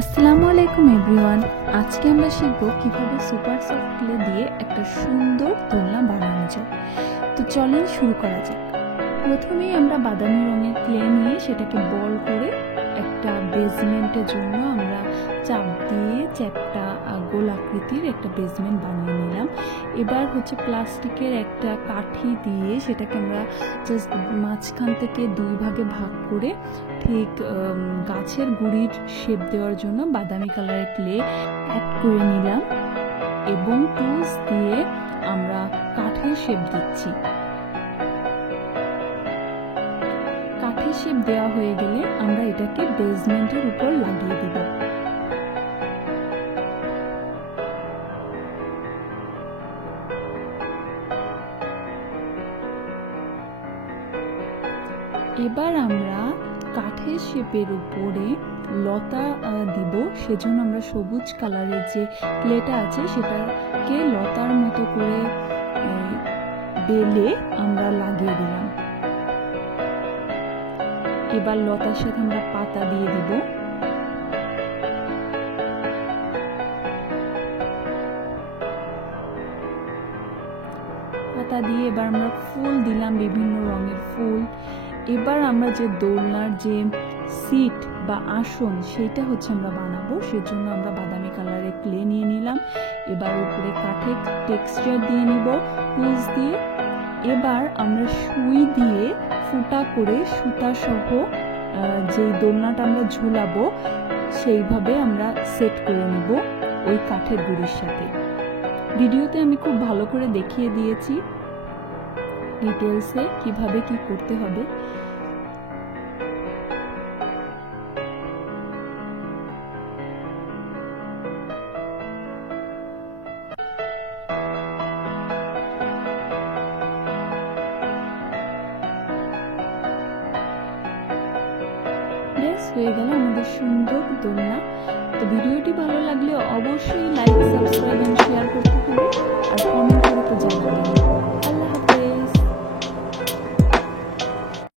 আসসালামু আলাইকুম এভরিওয়ান। আজকে আমরা শিখব কিভাবে সুপার সফট ক্লে দিয়ে একটা সুন্দর দোলনা বানানো যায়। তো চলেন শুরু করা যাক। প্রথমেই আমরা বাদামি রঙের ক্লে নিয়ে সেটাকে বল করে একটা বেসমেন্টের জন্য আমরা চাপ দিয়ে একটা গোল আকৃতির একটা বেসমেন্ট বানিয়ে নিলাম। এবার হচ্ছে প্লাস্টিকের একটা কাঠি দিয়ে সেটাকে আমরা জাস্ট মাঝখান থেকে দুই ভাগে ভাগ করে ঠিক গাছের গুঁড়ির শেপ দেওয়ার জন্য বাদামি কালারের ক্লে অ্যাড করে নিলাম এবং টুলস দিয়ে আমরা কাঠের শেপ দিচ্ছি। কাঠের শেপ দেওয়া হয়ে গেলে আমরা এটাকে বেসমেন্টের উপর লাগিয়ে দেব। এবার আমরা কাঠের শেপের উপরে লতা দিব, সেজন্য আমরা সবুজ কালারের যে ক্লেটা আছে সেটাকে লতার মতো করে বেলে আমরা লাগিয়ে দিলাম। এবার লতার সাথে আমরা পাতা দিয়ে দিব। পাতা দিয়ে এবার আমরা ফুল দিলাম, বিভিন্ন রঙের ফুল। এবার আমরা যে দোলনার যে সিট বা আসন সেটা হচ্ছে আমরা বানাবো, সেজন্য আমরা বাদামি কালারের ক্লে নিয়ে নিলাম। এবার উপরে কাঠের টেক্সচার দিয়ে নিব টুলস দিয়ে। এবার আমরা সুই দিয়ে ফুটা করে সুতা সহ যে দোলনাটা আমরা ঝুলাবো সেইভাবে আমরা সেট করে নিব ওই কাঠের গুঁড়ির সাথে। ভিডিওতে আমি খুব ভালো করে দেখিয়ে দিয়েছি ডিটেলসে কিভাবে কি করতে হবে। হয়ে গেল আমাদের সুন্দর দোলনা। তো ভিডিওটি ভালো লাগলে অবশ্যই লাইক, সাবস্ক্রাইব